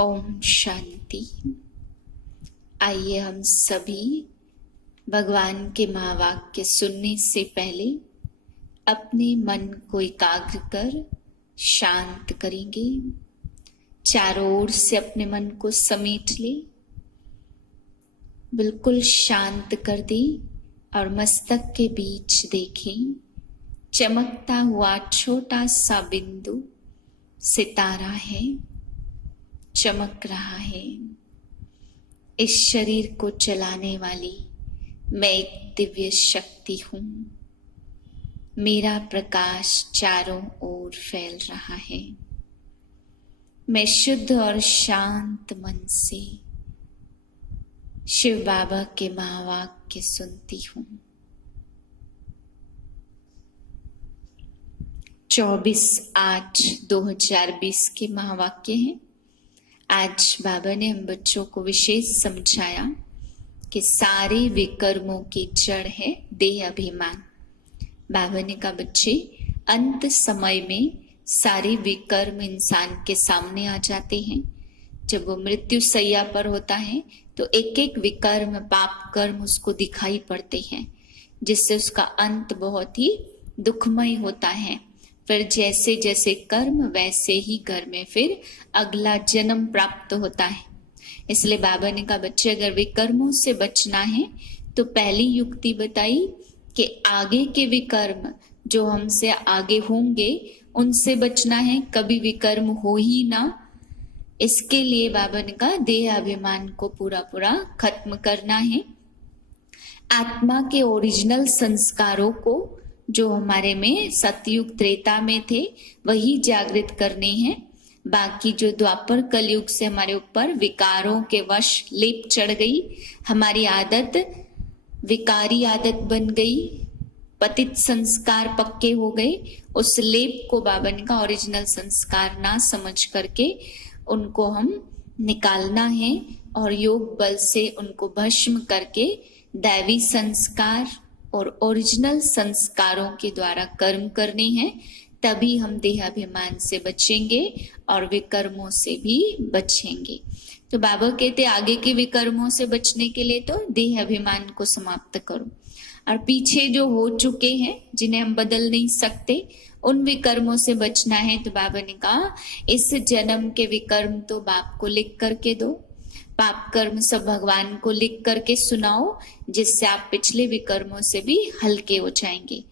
ओम शांति। आइए हम सभी भगवान के महावाक्य सुनने से पहले अपने मन को एकाग्र कर शांत करेंगे। चारों ओर से अपने मन को समेट ले, बिल्कुल शांत कर दे और मस्तक के बीच देखें चमकता हुआ छोटा सा बिंदु सितारा है, चमक रहा है। इस शरीर को चलाने वाली मैं एक दिव्य शक्ति हूं। मेरा प्रकाश चारों ओर फैल रहा है। मैं शुद्ध और शांत मन से शिव बाबा के महावाक्य सुनती हूं। 24/8/2020 के महावाक्य हैं। आज बाबा ने हम बच्चों को विशेष समझाया कि सारे विकर्मों की जड़ है देह अभिमान। बाबा ने कहा बच्चे, अंत समय में सारे विकर्म इंसान के सामने आ जाते हैं। जब वो मृत्यु सैया पर होता है तो एक एक विकर्म, पाप कर्म उसको दिखाई पड़ते हैं, जिससे उसका अंत बहुत ही दुखमय होता है। फिर जैसे जैसे कर्म वैसे ही घर में फिर अगला जन्म प्राप्त होता है। इसलिए बाबा ने कहा बच्चे, अगर विकर्मों से बचना है तो पहली युक्ति बताई कि आगे के विकर्म जो हमसे आगे होंगे उनसे बचना है, कभी विकर्म हो ही ना। इसके लिए बाबा ने कहा देह अभिमान को पूरा पूरा खत्म करना है। आत्मा के ओरिजिनल संस्कारों को जो हमारे में सतयुग त्रेता में थे वही जागृत करने हैं। बाकी जो द्वापर कलयुग से हमारे ऊपर विकारों के वश लेप चढ़ गई, हमारी आदत विकारी आदत बन गई, पतित संस्कार पक्के हो गए, उस लेप को बाबा ने का ओरिजिनल संस्कार ना समझ करके उनको हम निकालना है और योग बल से उनको भस्म करके दैवी संस्कार और ओरिजिनल संस्कारों के द्वारा कर्म करने हैं। तभी हम देहाभिमान से बचेंगे और विकर्मों से भी बचेंगे। तो बाबा कहते आगे के विकर्मों से बचने के लिए तो देह अभिमान को समाप्त करो, और पीछे जो हो चुके हैं जिन्हें हम बदल नहीं सकते उन विकर्मों से बचना है। तो बाबा ने कहा इस जन्म के विकर्म तो बाप को लिख करके दो, पाप कर्म सब भगवान को लिख करके सुनाओ, जिससे आप पिछले विकर्मों से भी हल्के हो जाएंगे।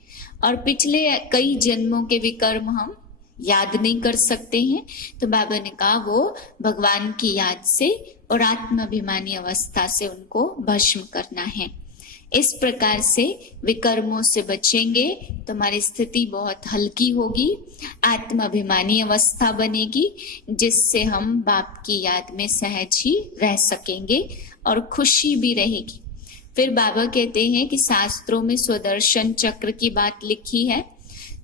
और पिछले कई जन्मों के विकर्म हम याद नहीं कर सकते हैं, तो बाबा ने कहा वो भगवान की याद से और आत्माभिमानी अवस्था से उनको भस्म करना है। इस प्रकार से विकर्मों से बचेंगे तो हमारी स्थिति बहुत हल्की होगी, आत्माभिमानी अवस्था बनेगी, जिससे हम बाप की याद में सहज ही रह सकेंगे और खुशी भी रहेगी। फिर बाबा कहते हैं कि शास्त्रों में स्वदर्शन चक्र की बात लिखी है,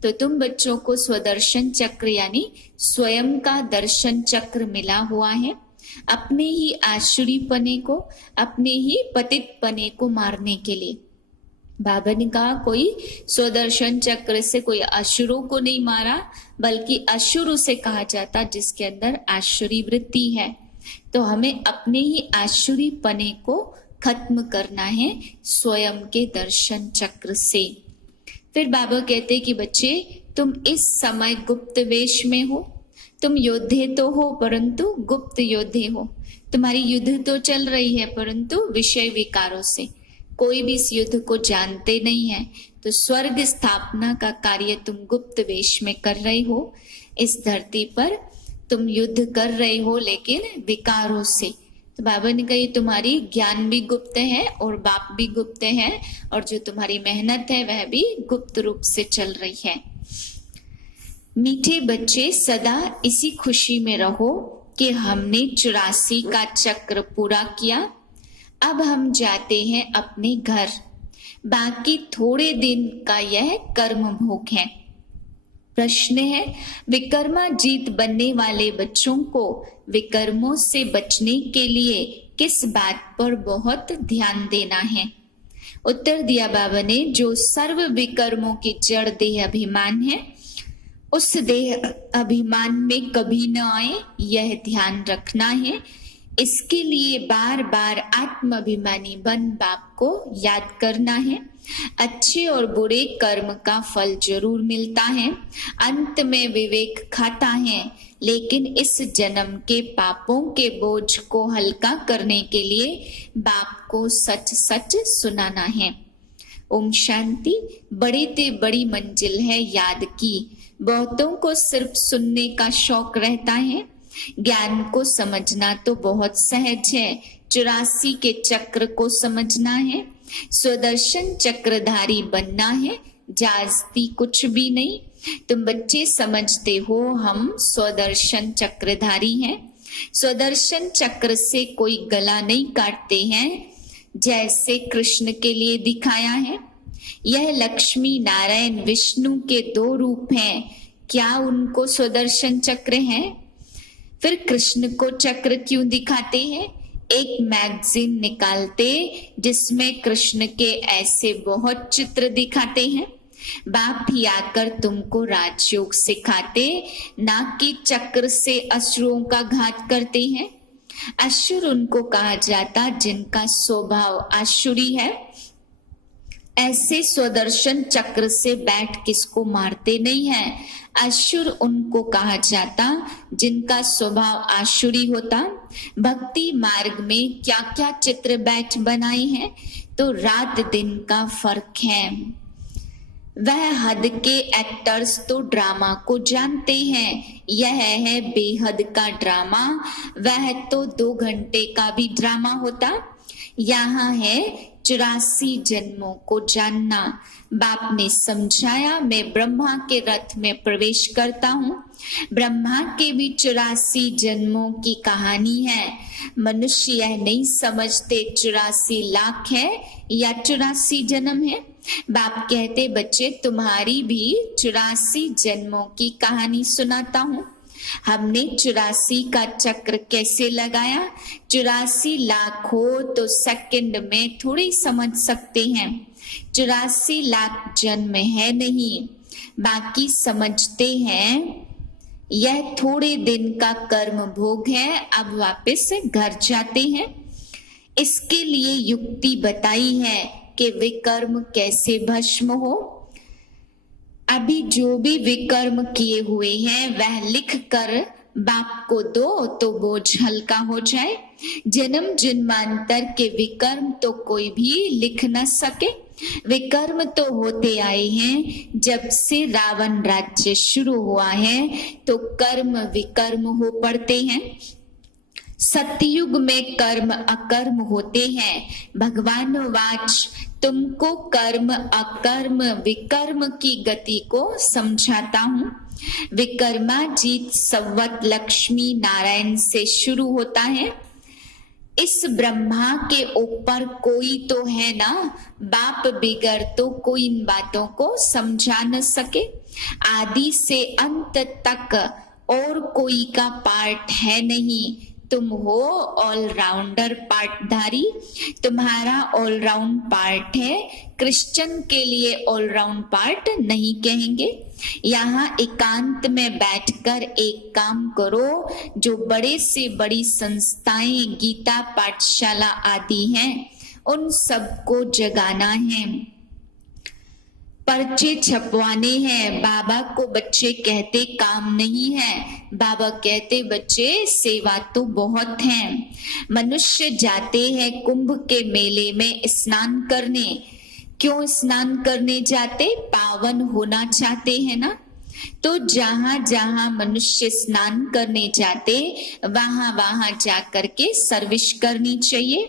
तो तुम बच्चों को स्वदर्शन चक्र यानी स्वयं का दर्शन चक्र मिला हुआ है, अपने ही आसुरी पने को, अपने ही पतित पने को मारने के लिए। बाबा ने कहा कोई स्वदर्शन चक्र से कोई असुरों को नहीं मारा, बल्कि असुर उसे कहा जाता जिसके अंदर आसुरी वृत्ति है। तो हमें अपने ही आसुरी पने को खत्म करना है स्वयं के दर्शन चक्र से। फिर बाबा कहते कि बच्चे, तुम इस समय गुप्त वेश में हो, तुम योद्धे तो हो परंतु गुप्त योद्धे हो। तुम्हारी युद्ध तो चल रही है परंतु विषय विकारों से। कोई भी इस युद्ध को जानते नहीं है, तो स्वर्ग स्थापना का कार्य तुम गुप्त वेश में कर रहे हो। इस धरती पर तुम युद्ध कर रहे हो लेकिन विकारों से। तो बाबा ने कहा तुम्हारी ज्ञान भी गुप्त है और बाप भी गुप्त है, और जो तुम्हारी मेहनत है वह भी गुप्त रूप से चल रही है। मीठे बच्चे, सदा इसी खुशी में रहो कि हमने 84 का चक्र पूरा किया। अब हम जाते हैं अपने घर। बाकी थोड़े दिन का यह कर्म भोग है। प्रश्न है, विकर्माजीत बनने वाले बच्चों को विकर्मों से बचने के लिए किस बात पर बहुत ध्यान देना है? उत्तर दिया बाबा ने, जो सर्व विकर्मों की जड़ देह अभिमान है उस देह अभिमान में कभी न आए, यह ध्यान रखना है। इसके लिए बार बार आत्माभिमानी बन बाप को याद करना है। अच्छे और बुरे कर्म का फल जरूर मिलता है, अंत में विवेक खाता है, लेकिन इस जन्म के पापों के बोझ को हल्का करने के लिए बाप को सच सच सुनाना है। ओम शांति। बड़ी ते बड़ी मंजिल है याद की। बहुतों को सिर्फ सुनने का शौक रहता है, ज्ञान को समझना तो बहुत सहज है। 84 के चक्र को समझना है, स्वदर्शन चक्रधारी बनना है, जास्ती कुछ भी नहीं। तुम बच्चे समझते हो हम स्वदर्शन चक्रधारी हैं। स्वदर्शन चक्र से कोई गला नहीं काटते हैं, जैसे कृष्ण के लिए दिखाया है। यह लक्ष्मी नारायण विष्णु के 2 रूप हैं, क्या उनको स्वदर्शन चक्र है? फिर कृष्ण को चक्र क्यों दिखाते हैं? एक मैगजीन निकालते जिसमें कृष्ण के ऐसे बहुत चित्र दिखाते हैं। बाप ही आकर तुमको राजयोग सिखाते, ना कि चक्र से असुरों का घात करते हैं। असुर उनको कहा जाता जिनका स्वभाव आसुरी है। ऐसे स्वदर्शन चक्र से बैठ किसको मारते नहीं है। असुर उनको कहा जाता जिनका स्वभाव आसुरी होता। भक्ति मार्ग में क्या क्या चित्र बैठ बनाए हैं, तो रात दिन का फर्क है। वह हद के एक्टर्स तो ड्रामा को जानते हैं, यह है बेहद का ड्रामा। वह तो 2 घंटे का भी ड्रामा होता। यहाँ है 84 जन्मों को जानना। बाप ने समझाया, मैं ब्रह्मा के रथ में प्रवेश करता हूँ। ब्रह्मा के भी 84 जन्मों की कहानी है। मनुष्य यह नहीं समझते 84 लाख है या 84 जन्म है। बाप कहते, बच्चे तुम्हारी भी 84 जन्मों की कहानी सुनाता हूँ। हमने 84 का चक्र कैसे लगाया। 84 लाख हो तो सेकंड में थोड़ी समझ सकते हैं। 84 लाख जन्म है नहीं, बाकी समझते हैं यह थोड़े दिन का कर्म भोग है, अब वापस घर जाते हैं। इसके लिए युक्ति बताई है कि विकर्म कैसे भस्म हो। अभी जो भी विकर्म किए हुए हैं वह लिख कर बाप को दो तो बोझ हल्का हो जाए। जन्म जन्मांतर के विकर्म तो कोई भी लिख न सके। विकर्म तो होते आए हैं, जब से रावण राज्य शुरू हुआ है तो कर्म विकर्म हो पड़ते हैं। सतयुग में कर्म अकर्म होते हैं। भगवान वाच तुमको कर्म अकर्म विकर्म की गति को समझाता हूँ। विकर्माजीत संवत लक्ष्मी नारायण से शुरू होता है। इस ब्रह्मा के ऊपर कोई तो है ना, बाप बिगड़ तो कोई इन बातों को समझा न सके। आदि से अंत तक और कोई का पार्ट है नहीं। तुम हो ऑलराउंडर पार्टधारी, तुम्हारा ऑलराउंड पार्ट है। क्रिश्चियन के लिए ऑलराउंड पार्ट नहीं कहेंगे। यहाँ एकांत में बैठकर एक काम करो, जो बड़े से बड़ी संस्थाएं गीता पाठशाला आदि हैं उन सबको जगाना है, पर्चे छपवाने हैं। बाबा को बच्चे कहते काम नहीं है, बाबा कहते बच्चे सेवा तो बहुत है। मनुष्य जाते हैं कुंभ के मेले में स्नान करने। क्यों स्नान करने जाते? पावन होना चाहते हैं ना। तो जहां जहां मनुष्य स्नान करने जाते वहां वहां जाकर के सर्विस करनी चाहिए,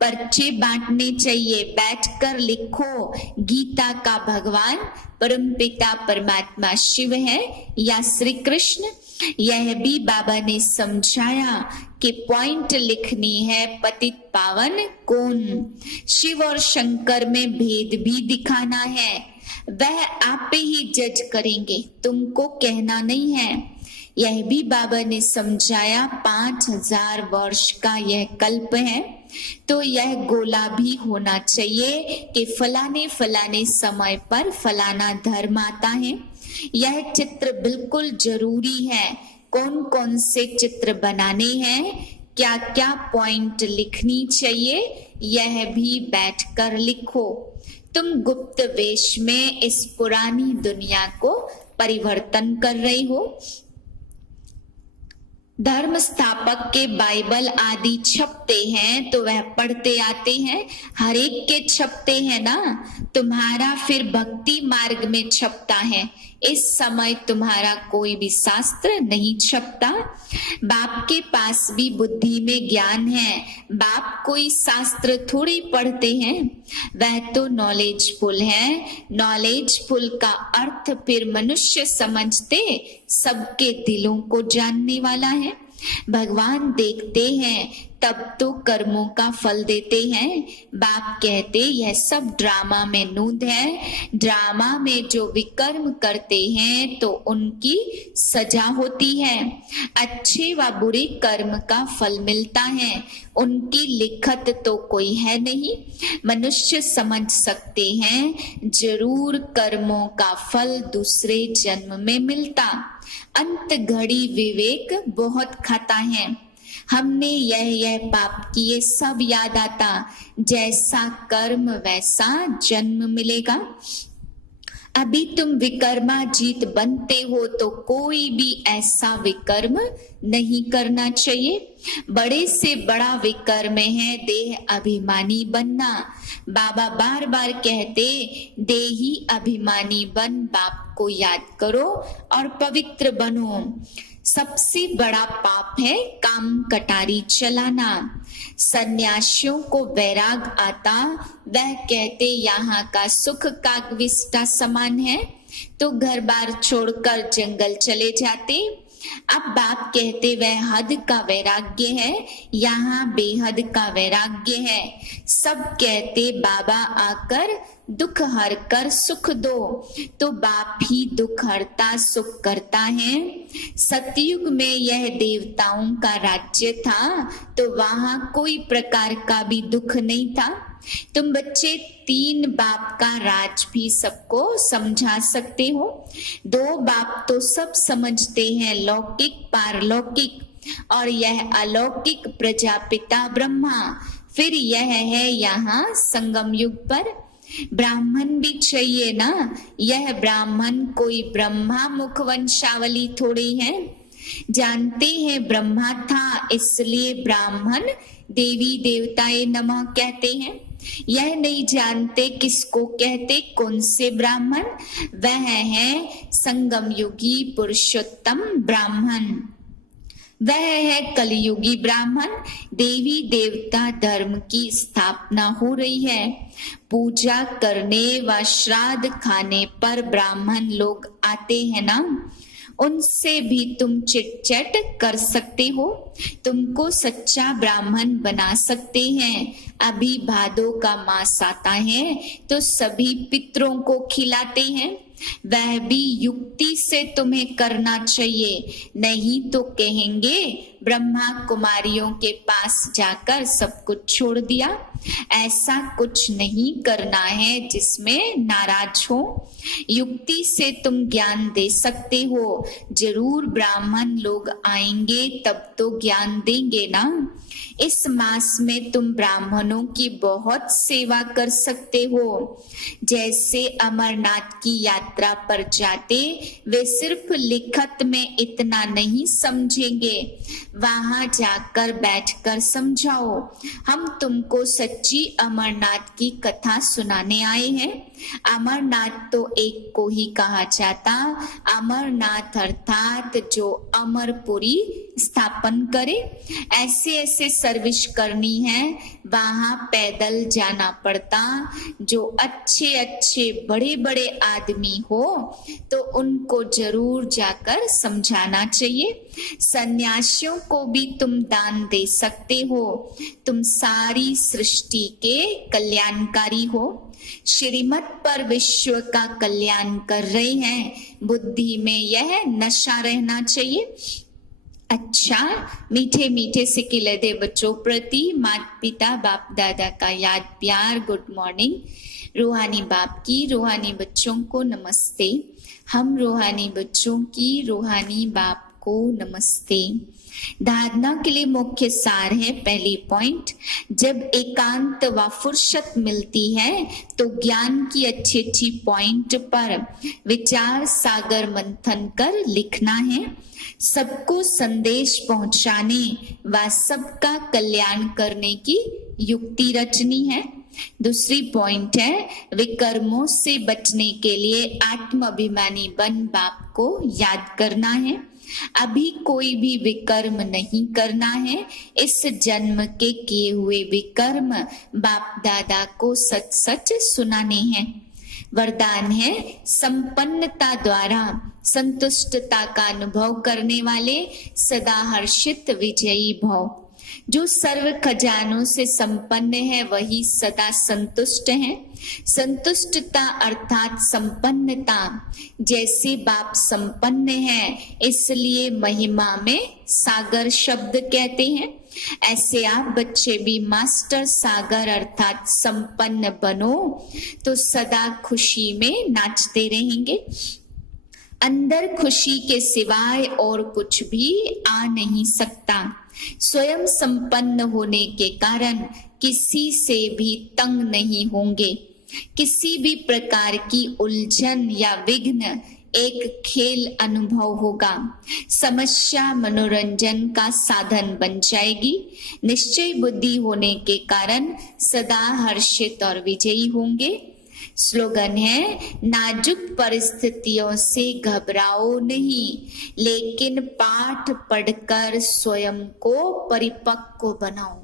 पर्चे बांटने चाहिए। बैठकर लिखो गीता का भगवान परमपिता परमात्मा शिव है या श्री कृष्ण। यह भी बाबा ने समझाया कि पॉइंट लिखनी है, पतित पावन कौन। शिव और शंकर में भेद भी दिखाना है, वह आप ही जज करेंगे, तुमको कहना नहीं है। यह भी बाबा ने समझाया 5000 वर्ष का यह कल्प है, तो यह गोला भी होना चाहिए कि फलाने फलाने समय पर फलाना धर्म आता है। यह चित्र बिल्कुल जरूरी है। कौन कौन से चित्र बनाने हैं, क्या क्या पॉइंट लिखनी चाहिए, यह भी बैठकर लिखो। तुम गुप्त वेश में इस पुरानी दुनिया को परिवर्तन कर रहे हो। धर्म स्थापक के बाइबल आदि छपते हैं तो वह पढ़ते आते हैं, हर एक के छपते हैं ना। तुम्हारा फिर भक्ति मार्ग में छपता है। इस समय तुम्हारा कोई भी शास्त्र नहीं छपता। बाप के पास भी बुद्धि में ज्ञान है। बाप कोई शास्त्र थोड़ी पढ़ते हैं, वह तो नॉलेजफुल है। नॉलेजफुल का अर्थ फिर मनुष्य समझते सबके दिलों को जानने वाला है। भगवान देखते हैं तब तो कर्मों का फल देते हैं। बाप कहते यह सब ड्रामा में नूद है। ड्रामा में जो विकर्म करते हैं तो उनकी सजा होती है। अच्छे व बुरे कर्म का फल मिलता है। उनकी लिखत तो कोई है नहीं, मनुष्य समझ सकते हैं। जरूर कर्मों का फल दूसरे जन्म में मिलता। अंत घड़ी विवेक बहुत खाता है। हमने यह पाप किए सब याद आता। जैसा कर्म वैसा जन्म मिलेगा। अभी तुम विकर्माजीत बनते हो तो कोई भी ऐसा विकर्म नहीं करना चाहिए। बड़े से बड़ा विकर्म है देह अभिमानी बनना। बाबा बार बार कहते देही अभिमानी बन, बाप को याद करो और पवित्र बनो। सबसे बड़ा पाप है काम कटारी चलाना। सन्यासियों को वैराग आता, वह कहते यहाँ का सुख कागविष्टा समान है, तो घर बार छोड़कर जंगल चले जाते। अब बाप कहते वह हद का वैराग्य है, यहाँ बेहद का वैराग्य है। सब कहते बाबा आकर दुख हर कर सुख दो, तो बाप ही दुख हरता सुख करता है। सतयुग में यह देवताओं का राज्य था तो वहां कोई प्रकार का भी दुख नहीं था। तुम बच्चे तीन बाप का राज भी सबको समझा सकते हो। दो बाप तो सब समझते हैं, लौकिक पारलौकिक, और यह अलौकिक प्रजापिता ब्रह्मा। फिर यह है यहाँ संगम युग पर ब्राह्मण भी चाहिए ना। यह ब्राह्मण कोई ब्रह्मा मुख वंशावली थोड़ी है। जानते हैं ब्रह्मा था इसलिए ब्राह्मण देवी देवताए नमः कहते हैं। यह नहीं जानते किसको कहते, कौन से ब्राह्मण। वह है संगम युगी पुरुषोत्तम ब्राह्मण। वह है कलयुगी ब्राह्मण। देवी देवता धर्म की स्थापना हो रही है। पूजा करने व श्राद्ध खाने पर ब्राह्मण लोग आते हैं ना, उनसे भी तुम चिट-चैट कर सकते हो। तुमको सच्चा ब्राह्मण बना सकते हैं। अभी भादो का मास आता है तो सभी पितरों को खिलाते हैं। वह भी युक्ति से तुम्हें करना चाहिए, नहीं तो कहेंगे ब्रह्मा कुमारियों के पास जाकर सब कुछ छोड़ दिया। ऐसा कुछ नहीं करना है जिसमें नाराज हो। युक्ति से तुम ज्ञान दे सकते हो। जरूर ब्राह्मण लोग आएंगे तब तो ज्ञान देंगे ना। इस मास में तुम ब्राह्मणों की बहुत सेवा कर सकते हो। जैसे अमरनाथ की यात्रा पर जाते वे सिर्फ लिखत में इतना नहीं समझेंगे, वहां जाकर बैठकर समझाओ। हम तुमको सच्ची अमरनाथ की कथा सुनाने आए हैं। अमरनाथ तो एक को ही कहा जाता। अमरनाथ अर्थात जो अमरपुरी स्थापन करे। ऐसे ऐसे सर्विस करनी है, वहां पैदल जाना पड़ता। जो अच्छे अच्छे बड़े बड़े आदमी हो तो उनको जरूर जाकर समझाना चाहिए। सन्यासियों को भी तुम दान दे सकते हो। तुम सारी सृष्टि के कल्याणकारी हो। श्रीमत पर विश्व का कल्याण कर रहे हैं। बुद्धि में यह नशा रहना चाहिए। अच्छा, मीठे मीठे से खिले दे बच्चों प्रति माता पिता बाप दादा का याद प्यार गुड मॉर्निंग। रूहानी बाप की रूहानी बच्चों को नमस्ते। हम रूहानी बच्चों की रूहानी बाप को नमस्ते। धारणा के लिए मुख्य सार है, पहली पॉइंट, जब एकांत व फुर्सत मिलती है तो ज्ञान की अच्छी अच्छी पॉइंट पर विचार सागर मंथन कर लिखना है। सबको संदेश पहुंचाने व सबका कल्याण करने की युक्ति रचनी है। दूसरी पॉइंट है, विकर्मों से बचने के लिए आत्म अभिमानी बन बाप को याद करना है। अभी कोई भी विकर्म नहीं करना है। इस जन्म के किए हुए विकर्म बाप दादा को सच सच सुनाने हैं। वरदान है, संपन्नता द्वारा संतुष्टता का अनुभव करने वाले सदा हर्षित विजयी भव। जो सर्व खजानों से संपन्न है वही सदा संतुष्ट है। संतुष्टता अर्थात संपन्नता, जैसे बाप संपन्न है इसलिए महिमा में सागर शब्द कहते हैं, ऐसे आप बच्चे भी मास्टर सागर अर्थात संपन्न बनो तो सदा खुशी में नाचते रहेंगे। अंदर खुशी के सिवाय और कुछ भी आ नहीं सकता। स्वयं संपन्न होने के कारण किसी से भी तंग नहीं होंगे। किसी भी प्रकार की उलझन या विघ्न एक खेल अनुभव होगा। समस्या मनोरंजन का साधन बन जाएगी। निश्चय बुद्धि होने के कारण सदा हर्षित और विजयी होंगे। स्लोगन है, नाजुक परिस्थितियों से घबराओ नहीं, लेकिन पाठ पढ़कर स्वयं को परिपक्व बनाओ।